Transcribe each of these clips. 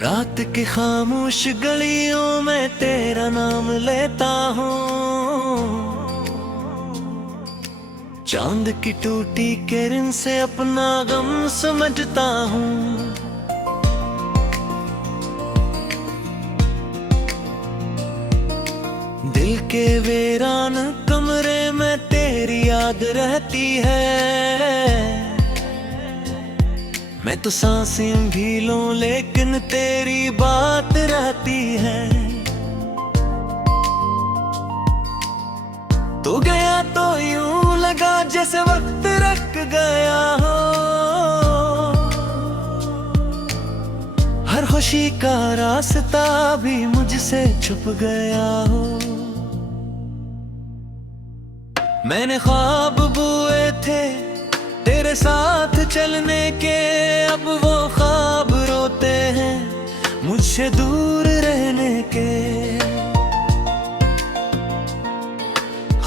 रात की खामोश गलियों में तेरा नाम लेता हूँ, चांद की टूटी किरण से अपना गम समझता हूँ। दिल के वीरान कमरे में तेरी याद रहती है। मैं तो सांसें भी लूं लेकिन तेरी बात रहती है। तू गया तो यूं लगा जैसे वक्त रुक गया हो, हर खुशी का रास्ता भी मुझसे छुप गया हो। मैंने ख्वाब बुए थे तेरे साथ चलने के, अब वो ख्वाब रोते हैं मुझसे दूर रहने के।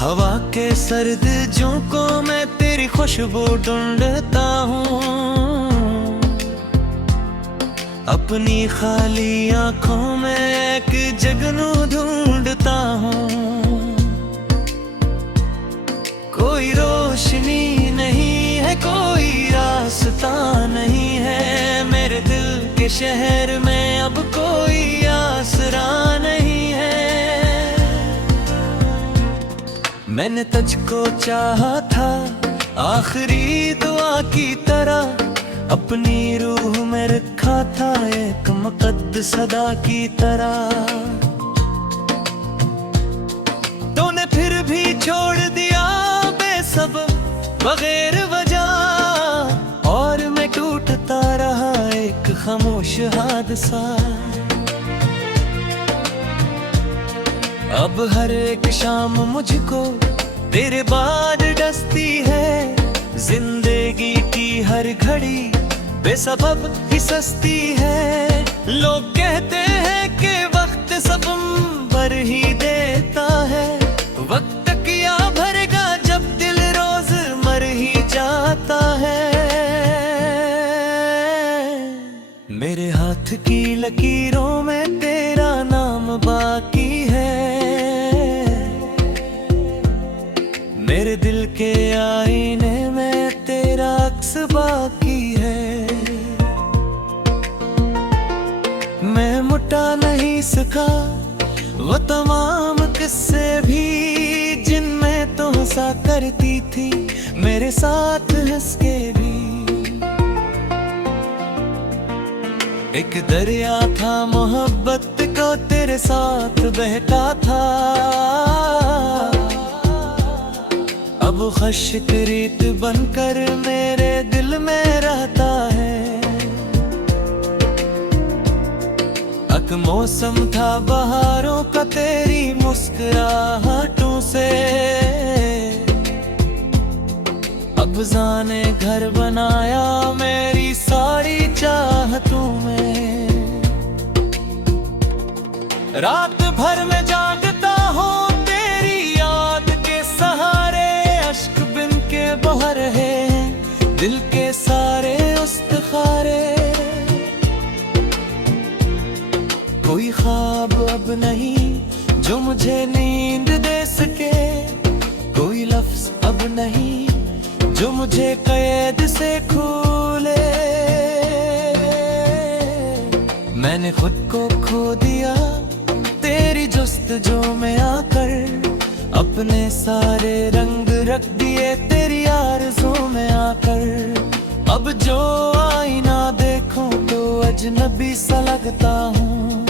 हवा के सर्द झोंकों में तेरी खुशबू ढूंढता हूँ, अपनी खाली आंखों में एक जगनू ढूंढता हूँ। कोई रोशनी नहीं है, कोई रास्ता नहीं है, मेरे दिल के शहर में अब कोई आसरा नहीं है। मैंने तुझको चाहा था आखिरी दुआ की तरह, अपनी रूह में रखा था एक मुक़द्दस सदा की तरह। तूने फिर भी छोड़ दिया सब बगैर वजह, और मैं टूटता रहा एक खामोश हादसा। अब हर एक शाम मुझको तेरे बाद डसती है, जिंदगी की हर घड़ी बेसबब ही सस्ती है। लोग कहते हैं कि वक्त सब भर ही देता है, वक्त किया भरेगा जब दिल रोज मर ही जाता है। मेरे हाथ की लकीरों में तेरा नाम बाकी है, मेरे दिल के आईने में तेरा अक्स बाकी है। मैं मुटा नहीं सका वो तमाम किस्से भी जिनमें तो हंसा करती थी मेरे साथ हंस के भी। एक दरिया था मोहब्बत को तेरे साथ बहता था, अब खश्क रीत बनकर मेरे दिल में रहता है। एक मौसम था बहारों का तेरी मुस्कुराहटों से, अब जाने घर बनाया मेरी सारी चाहतों में। रात भर में जागता हूँ तेरी याद के सहारे, अश्क बिन के बह रहे हैं दिल के सारे इस्तिखारे। कोई ख्वाब अब नहीं जो मुझे नींद दे सके, कोई लफ्ज अब नहीं जो मुझे कैद से खोले। मैंने खुद को खो दिया तेरी जुस्तजू में आकर, अपने सारे रंग रख दिए तेरी आरज़ू में आकर। अब जो आईना देखूं तो अजनबी सा लगता हूँ,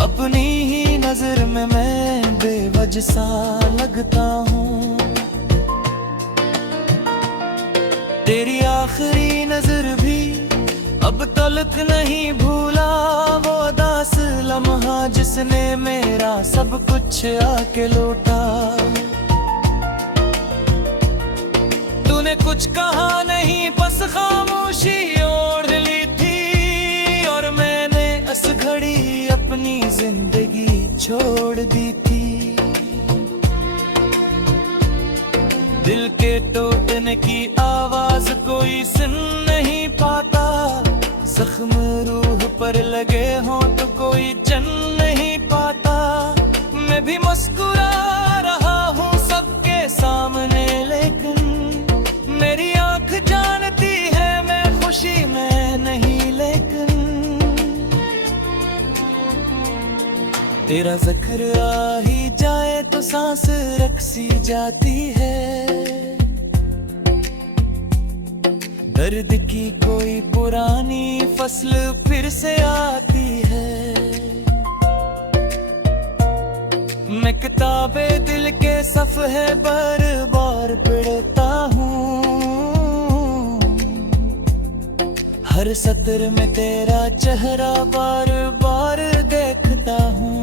अपनी ही नजर में मैं बेवजह सा लगता हूँ। तेरी आखिरी नजर भी अब तलक नहीं भूला, वो दास लम्हा जिसने मेरा सब कुछ आके लूटा। तूने कुछ कहा नहीं बस खामोशी ओढ़ ली थी, और मैंने इस घड़ी अपनी जिंदगी छोड़ दी थी। दिल के टूटने की आवाज कोई सुन नहीं पाता, जख्म रूह पर लगे हों भी मुस्कुरा रहा हूँ सबके सामने, लेकिन मेरी आंख जानती है मैं खुशी में नहीं। लेकिन तेरा जिक्र आ ही जाए तो सांस रुक सी जाती है। दर्द की कोई पुरानी फसल फिर से आती है। मैं किताबे दिल के सफ़े बार बार पढ़ता हूँ, हर सत्र में तेरा चेहरा बार बार देखता हूँ।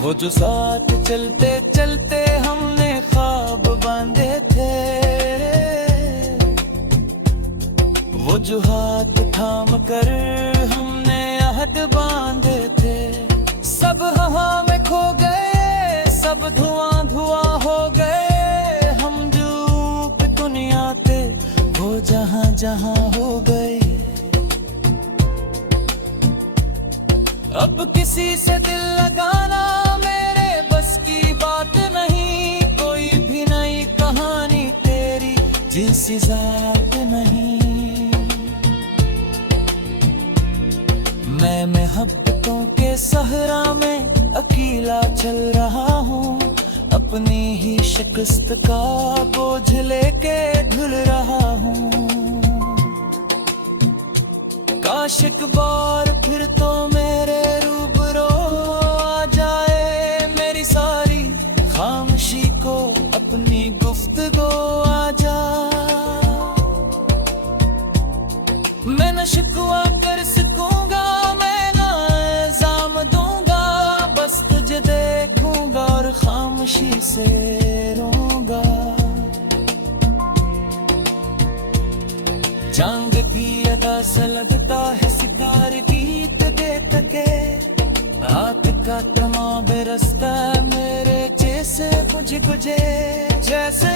वो जो साथ चलते चलते हमने ख्वाब बांधे थे, वो जो हाथ थाम कर हमने अहद बांधे थे, सब हवा में खो गए, सब धुआं धुआं हो गए। हम जो दुनिया थे वो जहां जहां हो गए। अब किसी से दिल लगाना मेरे बस की बात नहीं, कोई भी नई कहानी तेरी जैसी जात नहीं। मैं मोहब्बतों के सहरा में अकेला चल रहा हूँ, अपनी ही शिकस्त का बोझ लेके धुल रहा हूँ। काश एक बार फिर तो मेरे रूबरू आ जाए, मेरी सारी खामोशी को अपनी गुफ्तगू आ जा। मैं न शिकवा कर सकूंगा, मैं न इल्जाम दूंगा, बस तुझे देखूंगा और खामोशी से रोऊंगा। जांग की अदा से लगता है सितार गीत दे तके, रात का तमाम रास्ता मेरे जैसे बुझ बुझे, जैसे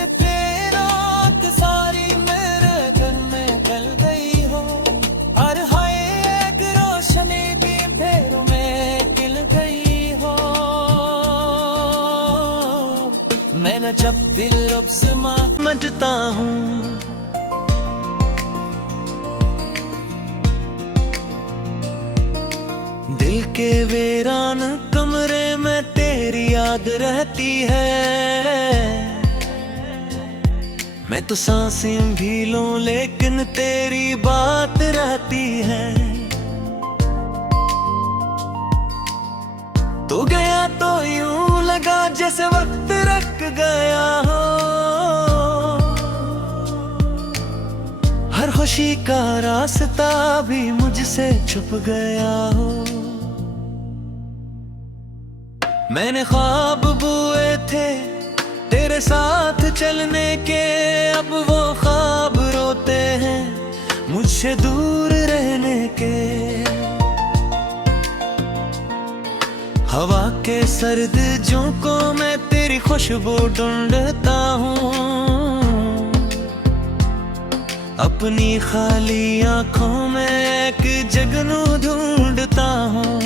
रात सारी मेरे दिल में गल गई हो। हर हाय एक रोशनी भी अंधेरों में गिल गई हो। मैं न जब दिल अब समझता हूँ, दिल के वीरान कमरे में तेरी याद रहती है। मैं तो सांसें भी लूं लेकिन तेरी बात रहती है। तू गया तो यूं लगा जैसे वक्त रुक गया हो, हर खुशी का रास्ता भी मुझसे छुप गया हो। मैंने ख्वाब बुए थे तेरे साथ चलने के, अब वो ख्वाब रोते हैं मुझसे दूर रहने के। हवा के सर्द झोंकों में तेरी खुशबू ढूंढता हूँ, अपनी खाली आंखों में एक जगनू ढूंढता हूँ।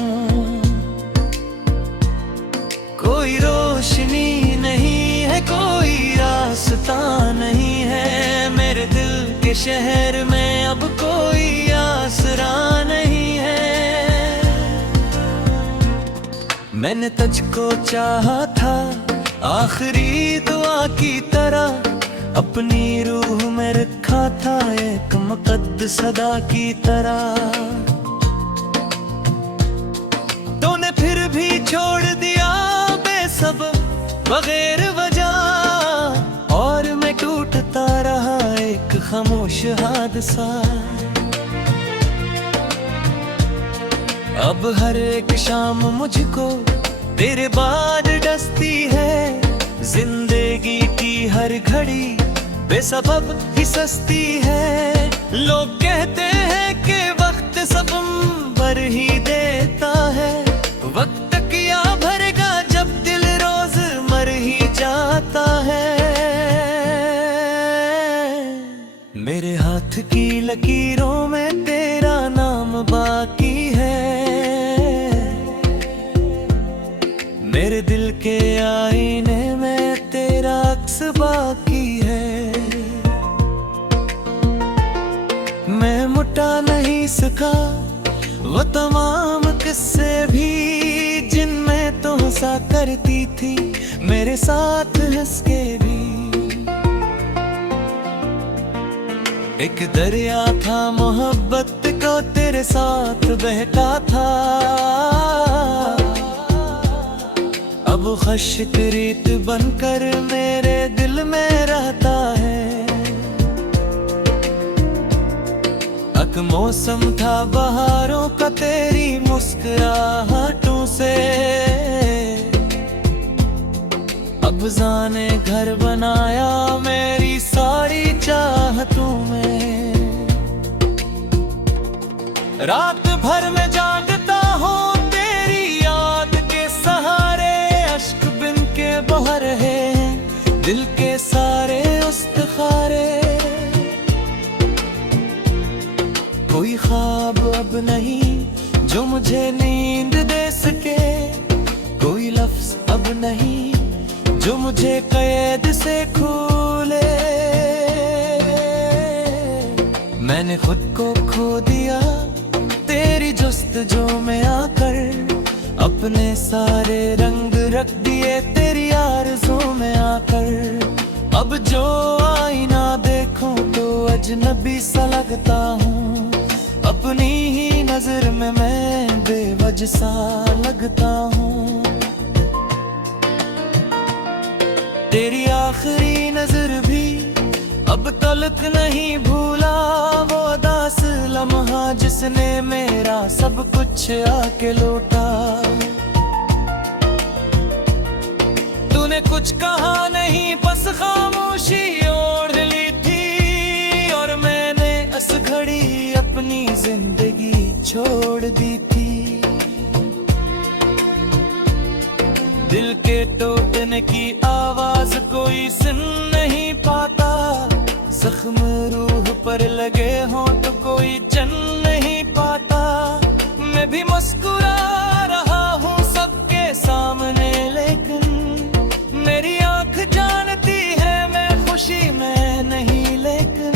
कोई रोशनी नहीं है, कोई रास्ता नहीं है, मेरे दिल के शहर में अब कोई आसरा नहीं है। मैंने तुझको चाहा था आखिरी दुआ की तरह, अपनी रूह में रखा था एक मुक़द्दस सदा की तरह। तूने फिर भी छोड़ दिया सब बगैर वजह, और मैं टूटता रहा एक खामोश हादसा। अब हर एक शाम मुझको तेरे बाद डसती है, जिंदगी की हर घड़ी बेसबब ही सस्ती है। लोग कहते हैं कि वक्त सब भर ही देता है, वक्त किया भरेगा जब दिल रोज मर ही जाता है। मेरे हाथ की लकीरों में तेरा नाम बाकी है, मेरे दिल के आईने में तेरा अक्स बाकी है। मैं मुटा नहीं सका वो तमाम किस्से भी जिनमें तो हंसा करती थी मेरे साथ हंस के भी। एक दरिया था मोहब्बत को तेरे साथ बहता था, अब खश्क रीत बनकर मेरे दिल में रहता है। एक मौसम था बहारों का तेरी मुस्कुराहटों से, अब जाने घर बनाया मेरी सारी चाहतों में। रात भर में जागता हूँ तेरी याद के सहारे, अश्क बिन के बह रहे हैं दिल के सारे उस्तारे। कोई ख्वाब अब नहीं जो मुझे नींद दे सके, कोई लफ्ज अब नहीं जो मुझे कैद से खोले। मैंने खुद को खो दिया तेरी जुस्तजू में आकर, अपने सारे रंग रख दिए तेरी आरज़ू में आकर। अब जो आईना देखूं तो अजनबी सा लगता हूँ, अपनी ही नजर में मैं बेवजह सा लगता हूँ। तेरी आखिरी नजर भी अब तलक नहीं भूला, वो दास लम्हा जिसने मेरा सब कुछ आके लूटा। तूने कुछ कहा नहीं बस खामोशी ओढ़ ली थी, और मैंने इस घड़ी अपनी जिंदगी छोड़ दी थी। दिल के टूटने की आवाज कोई सुन नहीं पाता, जख्म रूह पर लगे हों तो कोई चैन नहीं पाता। मैं भी मुस्कुरा रहा हूँ सबके सामने, लेकिन मेरी आंख जानती है मैं खुशी में नहीं। लेकिन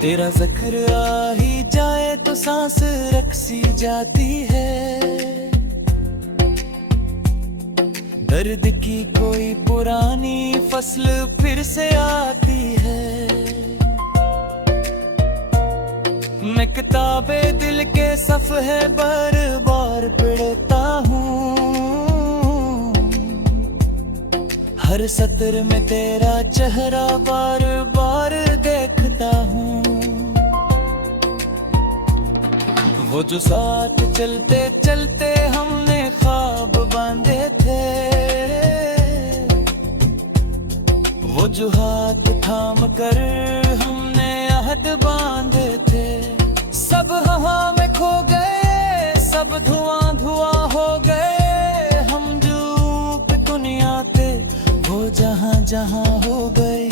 तेरा जिक्र आ ही जाए तो सांस रखसी जाती है, दर्द की कोई पुरानी फसल फिर से आती है। मैं किताबे दिल के सफ़हे बार बार पढ़ता हूँ, हर सत्र में तेरा चेहरा बार बार देखता हूँ। वो जो साथ चलते चलते हमने ख्वाब बांधे थे, वो जो हाथ थाम कर हमने अहद बांधे थे, सब हवा में खो गए, सब धुआं धुआं हो गए। हम जो दुनिया थे वो जहां जहां हो गए।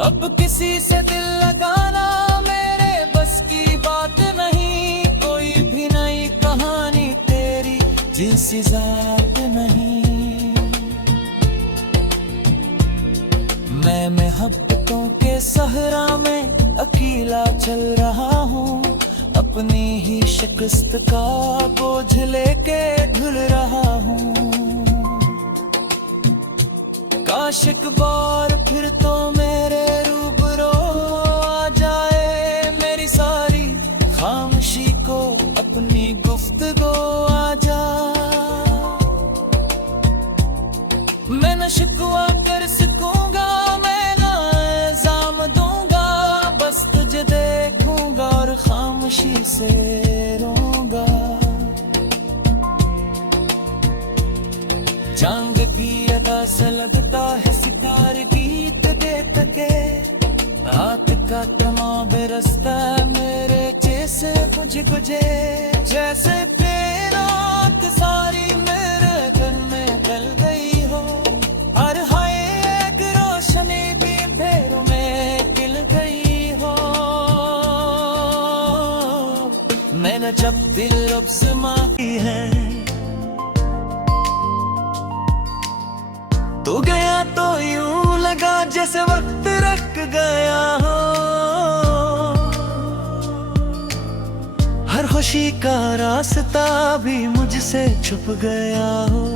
अब किसी से दिल लगाना मेरे बस की बात नहीं, कोई भी नई कहानी तेरी जैसी जात नहीं। मैं मोहब्बतों के सहरा में अकेला चल रहा हूँ, अपनी ही शिकस्त का बोझ लेके धुल रहा हूँ। काश एक बार फिर तो मेरे रूबरो आ जाए, मेरी सारी खामोशी को अपनी गुफ्तगू आ जा। मैं न शिकवा कर सकूंगा, मैं न इल्जाम दूंगा, बस तुझे देखूंगा और खामोशी से रोऊंगा। चांद की अदा से लगता है सितार गीत देख के, रात का तमाम रास्ता मेरे जैसे बुझ बुझे, जैसे रात सारी मेरे दिल में गल गई हो। हर हाय एक रोशनी भी अंधेरों में खिल गई हो। मैंने जब दिल रब से मांगी है, तो गया तो यूं लगा जैसे वक्त रख गया हो। हर खुशी का रास्ता भी मुझसे छुप गया हो।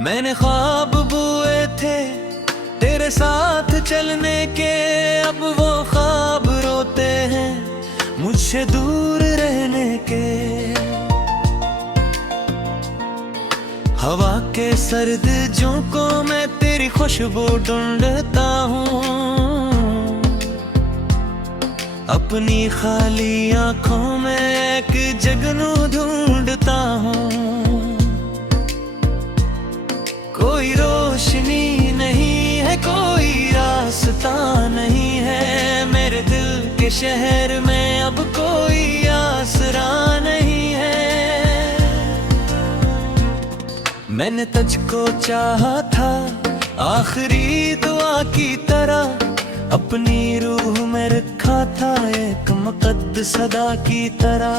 मैंने ख्वाब बुए थे तेरे साथ चलने के, अब वो ख्वाब रोते हैं मुझसे दूर रहने के। हवा के सर्द झोंकों में तेरी खुशबू ढूंढता हूँ, अपनी खाली आंखों में एक जगनू ढूंढता हूँ। कोई रोशनी नहीं है, कोई रास्ता नहीं है, मेरे दिल के शहर में अब कोई आसरा नहीं है। मैंने तुझको चाहा था आखिरी दुआ की तरह, अपनी रूह में रखा था एक मुक़द्दस सदा की तरह।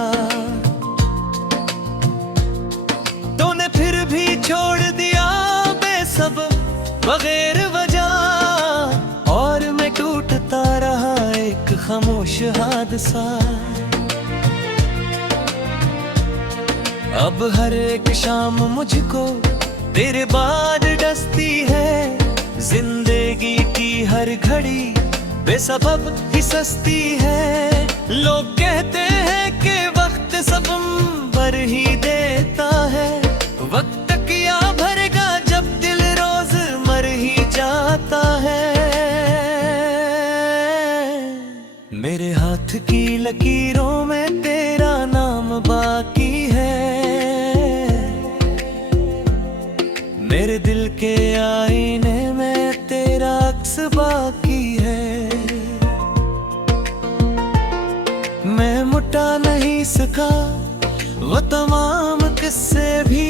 तूने फिर भी छोड़ दिया सब बगैर वजह, और मैं टूटता रहा एक खामोश हादसा। अब हर एक शाम मुझको तेरे बाद डसती है, जिंदगी की हर घड़ी बेसबब ही सस्ती है। लोग कहते हैं कि वक्त सब भर ही देता है, वक्त किया भरेगा जब दिल रोज मर ही जाता है। मेरे हाथ की लकीरों में तेरा नाम बाकी है, मेरे दिल के आईने में तेरा अक्स बाकी है। मैं मुटा नहीं सका वो तमाम किस्से भी,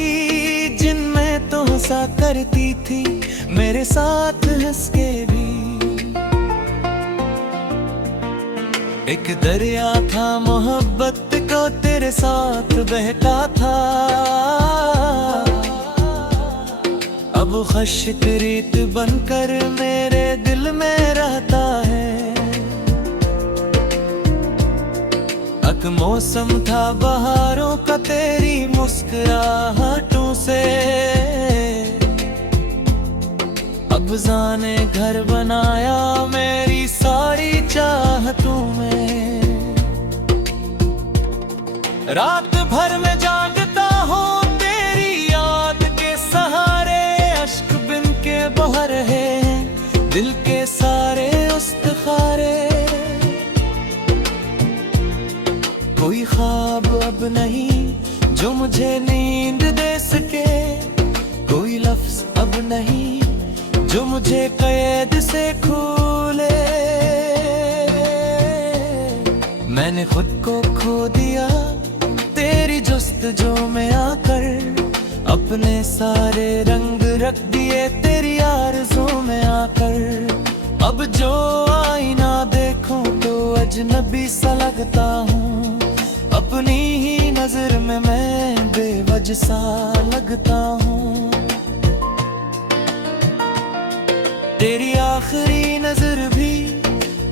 जिनमें तो हंसा करती थी मेरे साथ हंस के भी। एक दरिया था मोहब्बत को तेरे साथ बहता था, अब खश्क रीत बनकर मेरे दिल में रहता है। एक मौसम था बहारों का तेरी मुस्कुराहटों से, अब जाने घर बनाया मेरी सारी चाहतों में। रात भर में जागता हूँ तेरी याद के सहारे, अश्क बिन के बह रहे हैं दिल के सारे उस्तारे। कोई ख्वाब अब नहीं जो मुझे नींद दे सके, कोई लफ्ज अब नहीं जो मुझे कैद से खोले। मैंने खुद को खो दिया तेरी जुस्तजू में आकर, अपने सारे रंग रख दिए तेरी आरज़ू में आकर। अब जो आईना देखूं तो अजनबी सा लगता हूँ, अपनी ही नजर में मैं बेवजह सा लगता हूँ। तेरी आखिरी नजर भी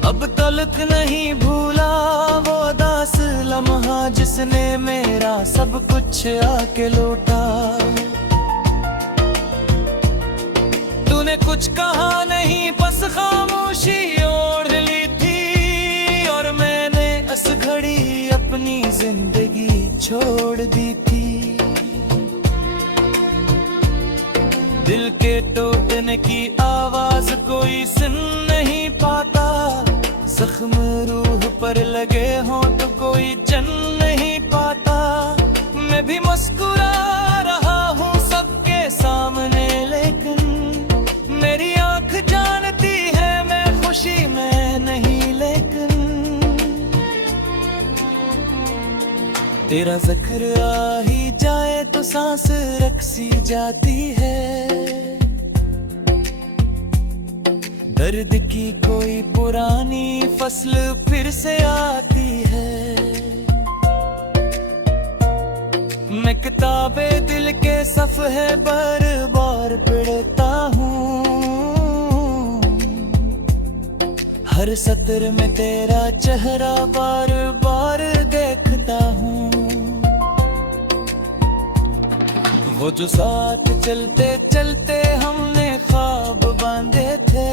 अब तलक नहीं भूला, वो दास लम्हा जिसने मेरा सब कुछ आके लूटा। तूने कुछ कहा नहीं बस खामोशी ओढ़ ली थी, और मैंने इस घड़ी अपनी जिंदगी छोड़ दी थी। दिल के टूटने की आवाज कोई सुन नहीं पाता, जख्म रूह पर लगे हों तो कोई चैन नहीं पाता। मैं भी मुस्कुरा रहा हूँ सबके सामने, लेकिन मेरी आंख जानती है मैं खुशी में नहीं। लेकिन तेरा जिक्र आ ही जाए तो सांस रख सी जाती है, दर्द की कोई पुरानी फसल फिर से आती है। मैं किताबे दिल के सफ़े बार बार पढ़ता हूँ, हर सत्र में तेरा चेहरा बार बार देखता हूँ। वो जो साथ चलते चलते हमने ख्वाब बांधे थे,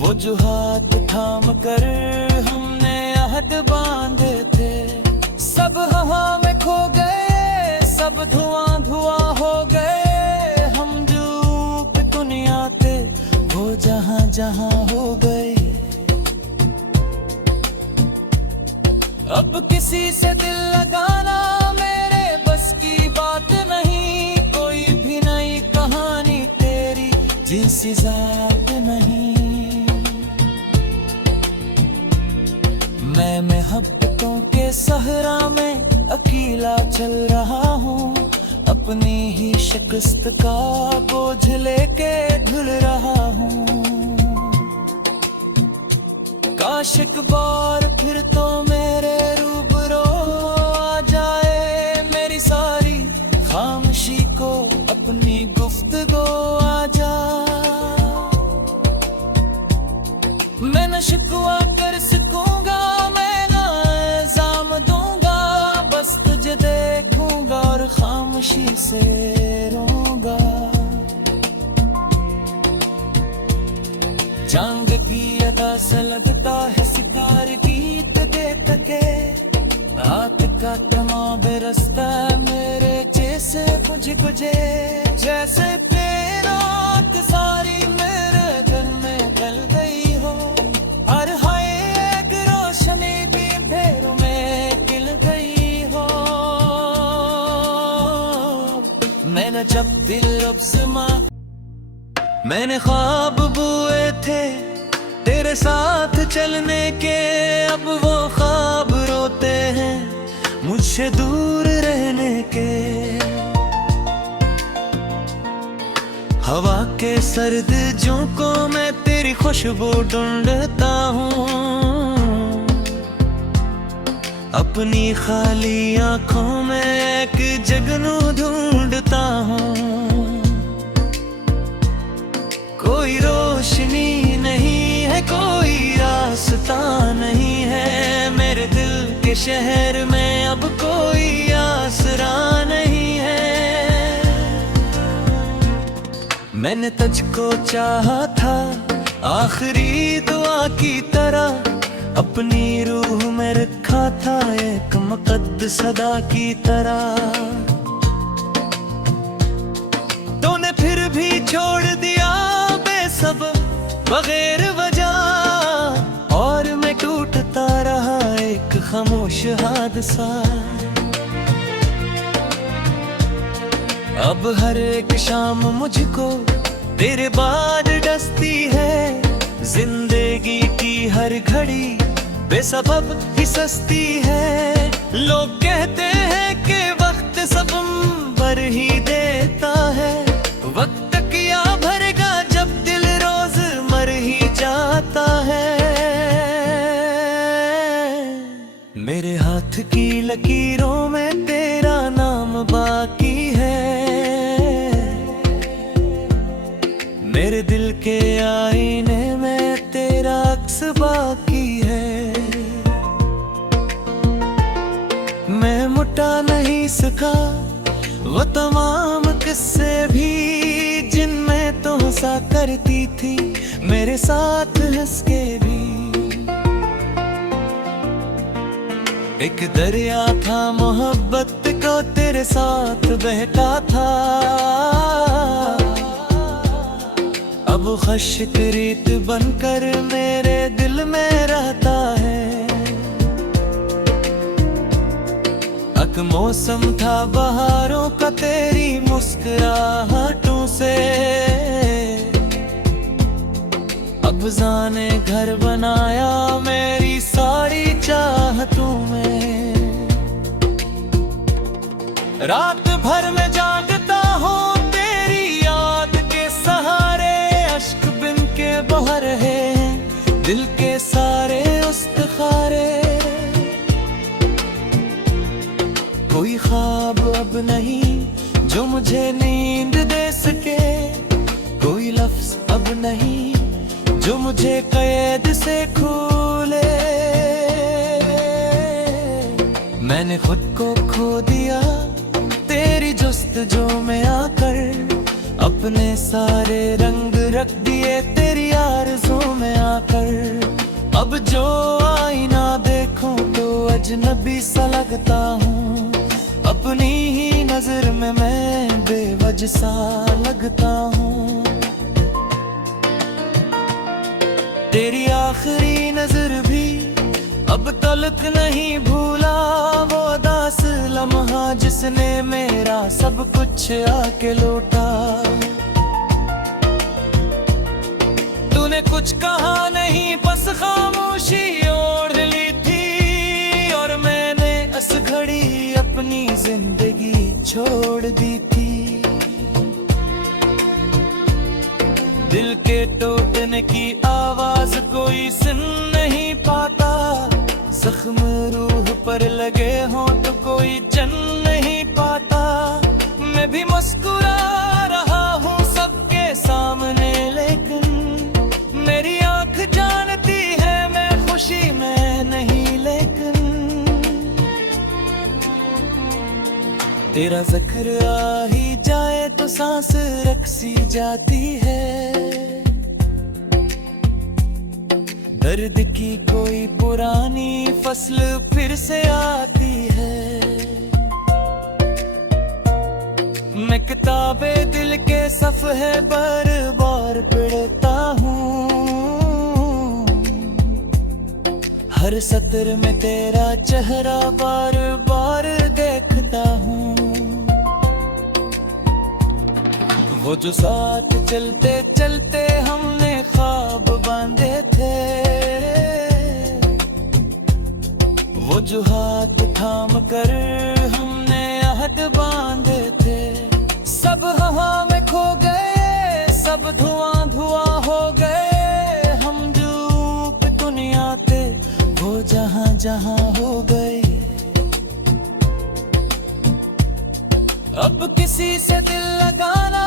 वो जो हाथ थाम कर हमने अहद बांधे थे, सब हवा में खो गए, सब धुआं धुआं हो गए। हम जो की दुनिया थे वो जहां जहां हो गए। अब किसी से दिल लगाना मेरे बस की बात नहीं, कोई भी नई कहानी तेरी जैसी ज़ात नहीं। मैं मोहब्बतों के सहरा में अकेला चल रहा हूँ, अपनी ही शिकस्त का बोझ लेके धुल रहा हूँ। काश एक बार फिर तो मेरे रूबरो आ जाए, मेरी सारी खामोशी को अपनी गुफ्तगू आ जा। मैं न शिकवा कर सकूंगा, मैं न इल्जाम दूंगा, बस तुझे देखूंगा और खामोशी से रोऊंगा। चांद की अदा से लगता है सितार गीत देख के, रात का तमाम रास्ता मेरे जैसे मुझे गुजे, जैसे रात सारी मेरे दिल में गल गई हो। हर हाय एक रोशनी भी अंधेरों में खिल गई हो। मैंने जब दिल रब से मैंने ख्वाब बुए थे तेरे साथ चलने के, अब वो ख्वाब रोते हैं मुझसे दूर रहने के। हवा के सर्द झोंकों में तेरी खुशबू ढूंढता हूँ, अपनी खाली आंखों में एक जगनू ढूंढता हूँ। कोई रोशनी नहीं है, कोई रास्ता नहीं है, मेरे दिल के शहर में अब कोई आसरा नहीं है। मैंने तुझको चाहा था आखिरी दुआ की तरह, अपनी रूह में रखा था एक मुक़द्दस सदा की तरह। तूने फिर भी छोड़ दिया सब बगैर वजह, और मैं टूटता रहा एक खामोश हादसा। अब हर एक शाम मुझको तेरे बाद डसती है, जिंदगी की हर घड़ी बेसबब ही सस्ती है। लोग कहते हैं कि वक्त सब भर ही देता है, वक्त किया भरेगा जब दिल रोज मर ही जाता है। मेरे हाथ की लकीरों में तेरा नाम बाकी है, मेरे दिल के आईने में तेरा अक्स बाकी है। मैं मुटा नहीं सका वो तमाम किस्से भी, जिनमें तो हंसा करती थी मेरे साथ हंस के भी। एक दरिया था मोहब्बत को तेरे साथ बहता था, अब खश्क रीत बनकर मेरे दिल में रहता है। अक मौसम था बहारों का तेरी मुस्कुराहटों से, अब जाने घर बनाया मेरी सारी चाहतों में। रात भर में जागता हूँ तेरी याद के सहारे, दिल के सारे उस्तारे, कोई ख्वाब अब नहीं जो मुझे नींद दे सके, कोई लफ्ज अब नहीं जो मुझे कैद से खोले। मैंने खुद को खो दिया तेरी जुस्तजू में आकर, अपने सारे रंग रख दिए तेरी आरज़ू में आकर। अब जो आईना देखूं तो अजनबी सा लगता हूँ, अपनी ही नजर में मैं बेवजह सा लगता हूँ। तेरी आखिरी नजर भी अब तलक नहीं भूला, वो दास लम्हा जिसने मेरा सब कुछ आके लूटा। तूने कुछ कहा नहीं, बस खामोशी ओढ़ ली थी, और मैंने इस घड़ी अपनी जिंदगी छोड़ दी थी। दिल के टूटने की आवाज कोई सुन नहीं पाता, जख्म रूह पर लगे हों तो कोई जन नहीं पाता। मैं भी मुस्कुरा रहा हूँ सबके सामने, लेकिन मेरी आंख जानती है मैं खुशी में नहीं। लेकिन तेरा जिक्र आ ही जाए तो सांस रख सी जाती है, दर्द की कोई पुरानी फसल फिर से आती है। मैं किताबे दिल के सफ़े बार बार पढ़ता हूँ, हर सत्र में तेरा चेहरा बार बार देखता हूँ। वो जो साथ चलते चलते हमने ख्वाब बांधे थे, वो जो हाथ थाम कर हमने अहद बांधे थे, सब हवा में खो गए, सब धुआं धुआं हो गए। हम जो दुनिया थे वो जहां जहां हो गए। अब किसी से दिल लगाना